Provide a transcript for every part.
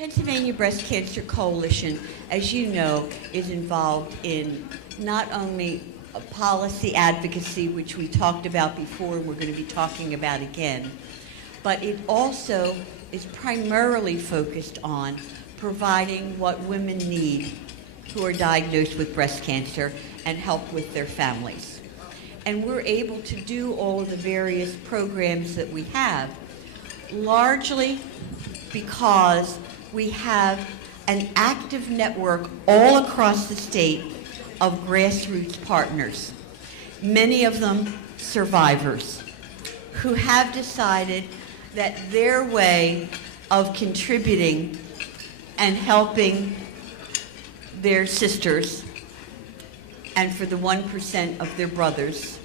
Pennsylvania Breast Cancer Coalition, as you know, is involved in not only policy advocacy, which we talked about before and we're going to be talking about again, but it also is primarily focused on providing what women need who are diagnosed with breast cancer and help with their families. And we're able to do all of the various programs that we have largely because we have an active network all across the state of grassroots partners, many of them survivors, who have decided that their way of contributing and helping their sisters, and for the 1% of their brothers,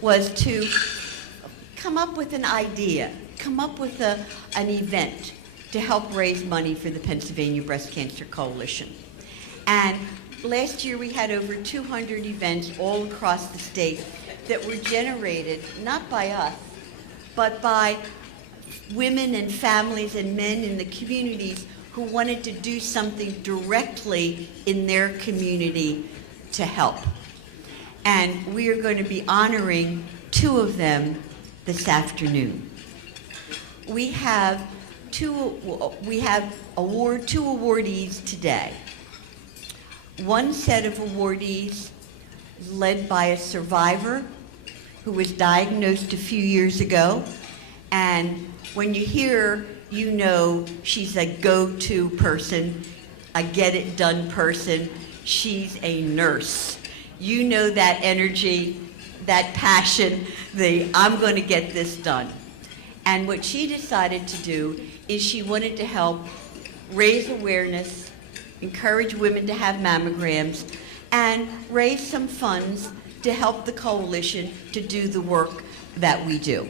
was to come up with an idea, come up with an event to help raise money for the Pennsylvania Breast Cancer Coalition. And last year we had over 200 events all across the state that were generated, not by us, but by women and families and men in the communities who wanted to do something directly in their community to help. And we are going to be honoring 2 of them this afternoon. We have two awardees today. One set of awardees led by a survivor who was diagnosed a few years ago, and when you hear, you know she's a go-to person, a get-it-done person. She's a nurse. You know that energy, that passion, I'm going to get this done. And what she decided to do is she wanted to help raise awareness, encourage women to have mammograms, and raise some funds to help the coalition to do the work that we do.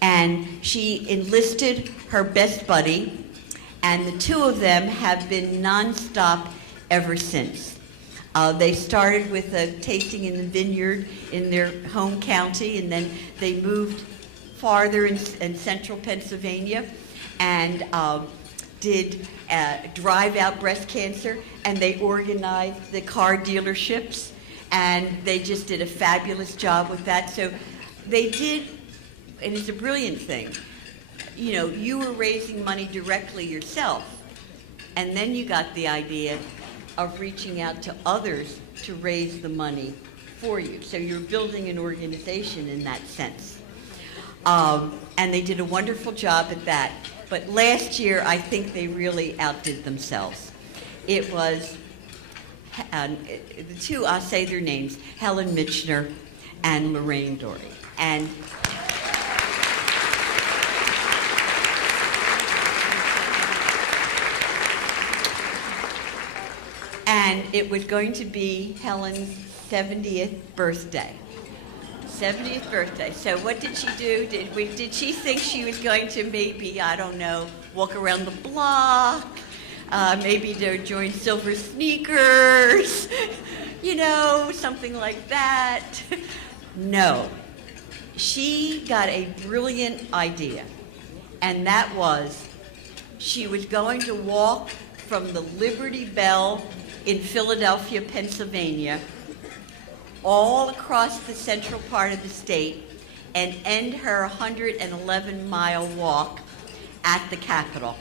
And she enlisted her best buddy, and the 2 of them have been nonstop ever since. They started with a tasting in the vineyard in their home county, and then they moved farther in central Pennsylvania and did drive-out breast cancer, and they organized the car dealerships, and they just did a fabulous job with that. So they did, and it's a brilliant thing. You know, you were raising money directly yourself, and then you got the idea of reaching out to others to raise the money for you. So you're building an organization in that sense. And they did a wonderful job at that. But last year, I think they really outdid themselves. It was the 2, I'll say their names, Helen Michener and Laraine Forry. And it was going to be Helen's 70th birthday. 70th birthday. So what did she do? Did she think she was going to maybe, I don't know, walk around the block, maybe to join Silver Sneakers, you know, something like that? No. She got a brilliant idea, and that was she was going to walk from the Liberty Bell in Philadelphia, Pennsylvania, all across the central part of the state, and end her 111-mile walk at the Capitol,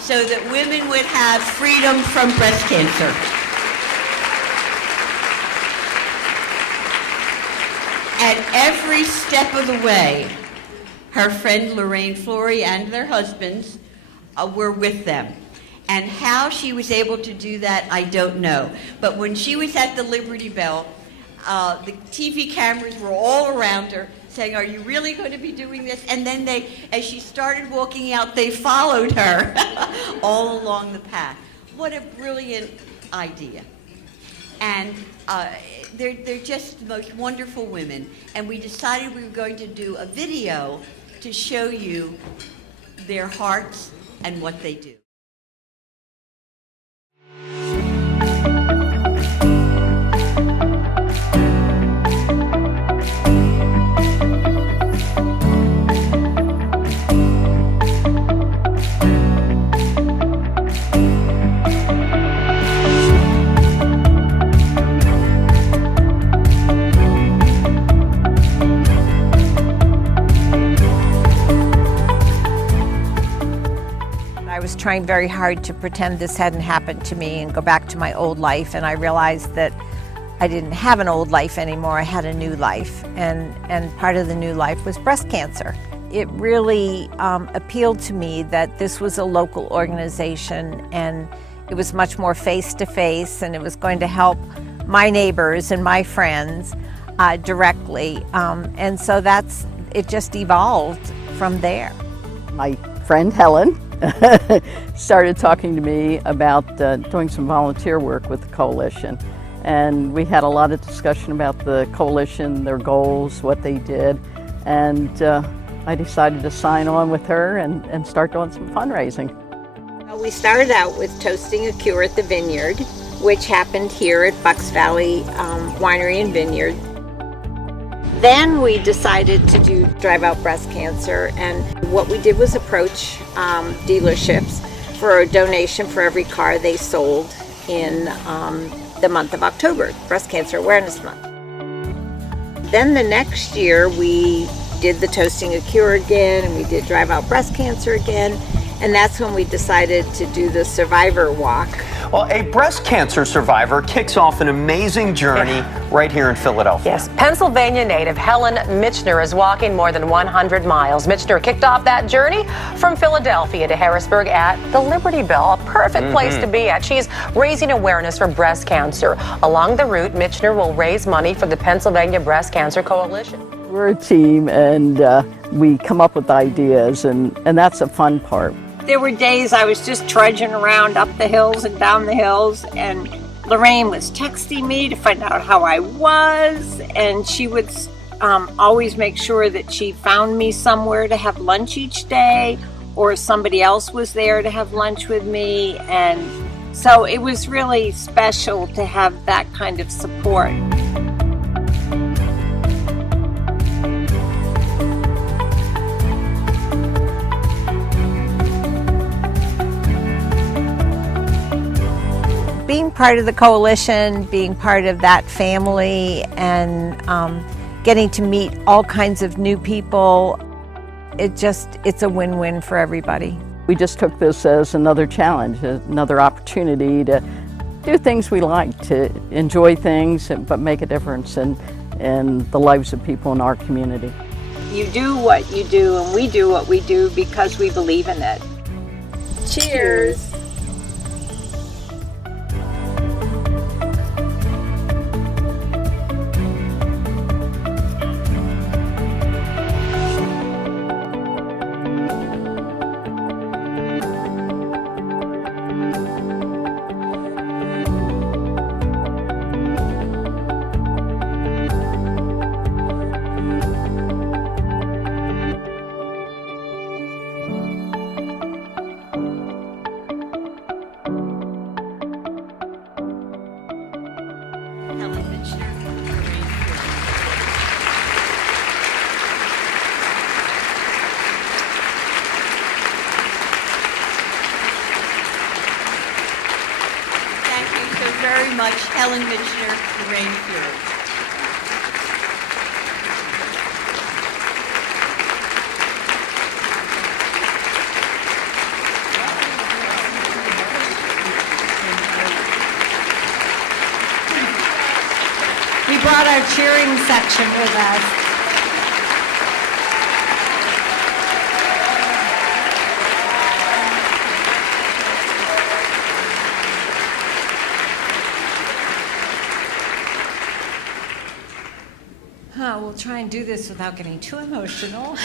so that women would have freedom from breast cancer. And every step of the way, her friend Laraine Forry and their husbands were with them. And how she was able to do that, I don't know. But when she was at the Liberty Bell, the TV cameras were all around her saying, "Are you really going to be doing this?" And then as she started walking out, they followed her all along the path. What a brilliant idea. And they're just the most wonderful women. And we decided we were going to do a video to show you their hearts and what they do. was trying very hard to pretend this hadn't happened to me and go back to my old life, and I realized that I didn't have an old life anymore. I had a new life, and part of the new life was breast cancer. It really appealed to me that this was a local organization, and it was much more face-to-face, and it was going to help my neighbors and my friends directly, and so it just evolved from there. My friend Helen started talking to me about doing some volunteer work with the coalition, and we had a lot of discussion about the coalition, their goals, what they did, and I decided to sign on with her and start doing some fundraising. We started out with toasting a cure at the Vineyard, which happened here at Bucks Valley Winery and Vineyard. Then we decided to do Drive Out Breast Cancer, and what we did was approach dealerships for a donation for every car they sold in the month of October, Breast Cancer Awareness Month. Then the next year we did the Toasting a Cure again, and we did Drive Out Breast Cancer again, and that's when we decided to do the Survivor Walk. Well, a breast cancer survivor kicks off an amazing journey right here in Philadelphia. Yes, Pennsylvania native Helen Michener is walking more than 100 miles. Michener kicked off that journey from Philadelphia to Harrisburg at the Liberty Bell, a perfect place to be at. She's raising awareness for breast cancer. Along the route, Michener will raise money for the Pennsylvania Breast Cancer Coalition. We're a team, and we come up with ideas, and that's a fun part. There were days I was just trudging around up the hills and down the hills, and Laraine was texting me to find out how I was, and she would always make sure that she found me somewhere to have lunch each day, or somebody else was there to have lunch with me, and so it was really special to have that kind of support. Being part of the coalition, being part of that family, and getting to meet all kinds of new people, it's a win-win for everybody. We just took this as another challenge, another opportunity to do things we like, to enjoy things, but make a difference in the lives of people in our community. You do what you do, and we do what we do because we believe in it. Cheers! Helen Michener, Laraine Forry. Thank you so very much, Helen Michener, Laraine Forry. We brought our cheering section with us. We'll try and do this without getting too emotional.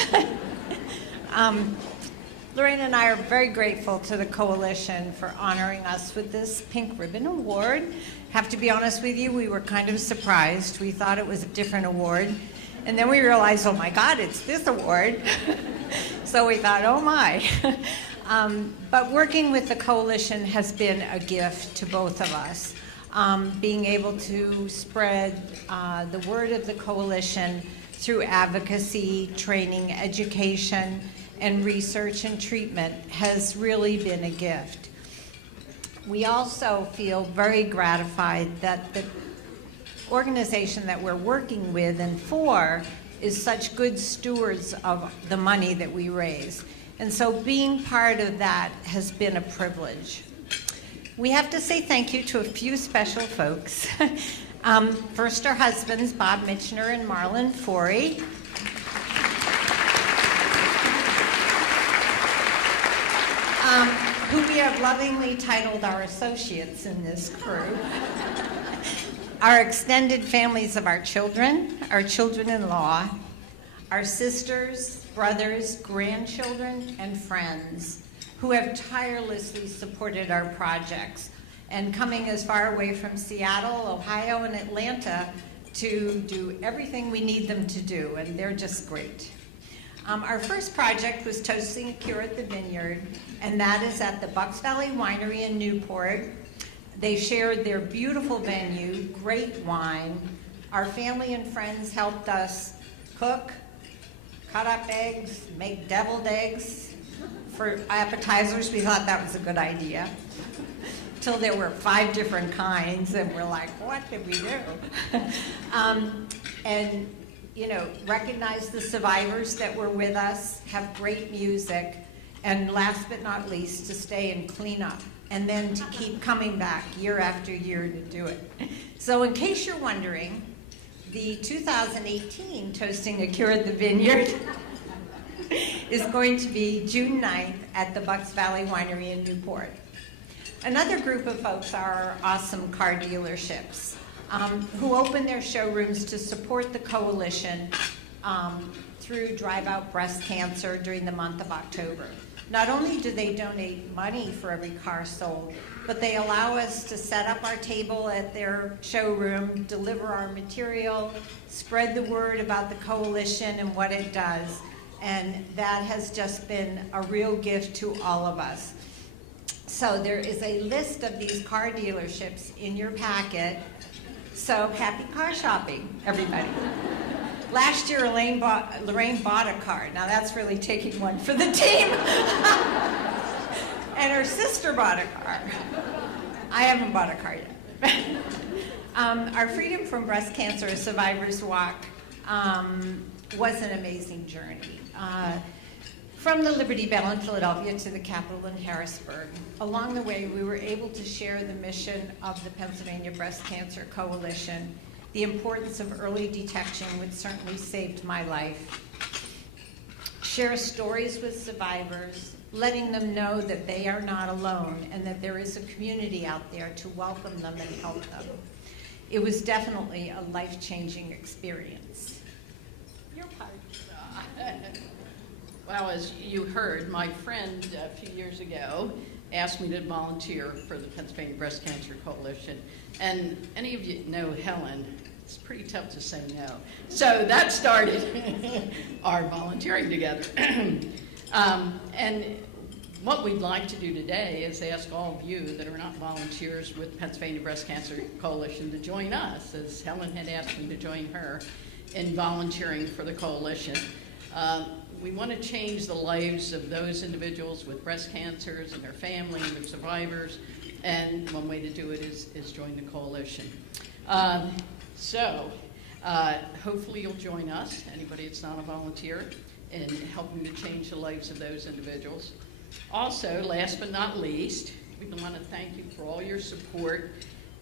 Laraine and I are very grateful to the Coalition for honoring us with this Pink Ribbon Award. Have to be honest with you, we were kind of surprised. We thought it was a different award. And then we realized, oh my God, it's this award. So we thought, oh my. But working with the Coalition has been a gift to both of us. Being able to spread the word of the Coalition through advocacy, training, education, and research and treatment has really been a gift. We also feel very gratified that the organization that we're working with and for is such good stewards of the money that we raise. And so being part of that has been a privilege. We have to say thank you to a few special folks. First, our husbands, Bob Michener and Laraine Forry. Who we have lovingly titled our associates in this crew. Our extended families of our children-in-law, our sisters, brothers, grandchildren, and friends who have tirelessly supported our projects and coming as far away from Seattle, Ohio, and Atlanta to do everything we need them to do, and they're just great. Our first project was Toasting a Cure at the Vineyard, and that is at the Bucks Valley Winery in Newport. They shared their beautiful venue, great wine. Our family and friends helped us cook, cut up eggs, make deviled eggs. For appetizers, we thought that was a good idea. Till there were 5 different kinds, and we're like, what did we do? And you know, recognize the survivors that were with us, have great music, and last but not least, to stay and clean up, and then to keep coming back year after year to do it. So in case you're wondering, the 2018 Toasting a Cure at the Vineyard is going to be June 9th at the Bucks Valley Winery in Newport. Another group of folks are our awesome car dealerships. Who open their showrooms to support the coalition through Drive Out Breast Cancer during the month of October. Not only do they donate money for every car sold, but they allow us to set up our table at their showroom, deliver our material, spread the word about the coalition and what it does. And that has just been a real gift to all of us. So there is a list of these car dealerships in your packet. So happy car shopping, everybody. Last year, Laraine bought a car. Now that's really taking one for the team. And her sister bought a car. I haven't bought a car yet. Our Freedom from Breast Cancer Survivors Walk was an amazing journey. From the Liberty Bell in Philadelphia to the Capitol in Harrisburg. Along the way, we were able to share the mission of the Pennsylvania Breast Cancer Coalition, the importance of early detection, which certainly saved my life. Share stories with survivors, letting them know that they are not alone and that there is a community out there to welcome them and help them. It was definitely a life-changing experience. Your part. Well, as you heard, my friend a few years ago asked me to volunteer for the Pennsylvania Breast Cancer Coalition. And any of you know Helen, it's pretty tough to say no. So that started our volunteering together. And what we'd like to do today is ask all of you that are not volunteers with Pennsylvania Breast Cancer Coalition to join us, as Helen had asked me to join her in volunteering for the coalition. We want to change the lives of those individuals with breast cancers and their family and their survivors, and one way to do it is join the coalition. Hopefully you'll join us, anybody that's not a volunteer, in helping to change the lives of those individuals. Also, last but not least, we want to thank you for all your support,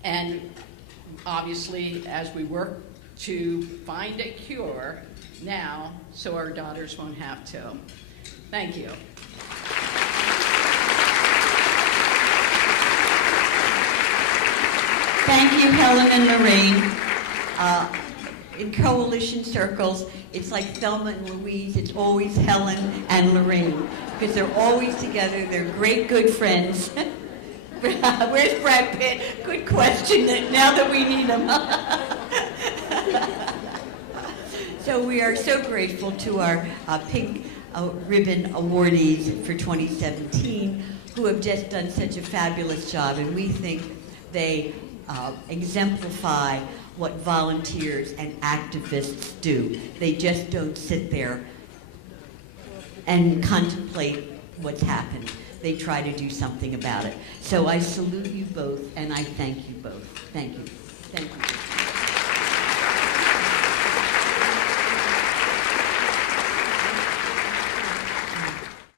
and obviously as we work to find a cure now so our daughters won't have to. Thank you. Thank you, Helen and Laraine. In coalition circles, it's like Thelma and Louise. It's always Helen and Laraine because they're always together. They're great, good friends. Where's Brad Pitt? Good question now that we need him. So we are so grateful to our Pink Ribbon awardees for 2017 who have just done such a fabulous job, and we think they exemplify what volunteers and activists do. They just don't sit there and contemplate what's happened. They try to do something about it. So I salute you both, and I thank you both. Thank you. Thank you.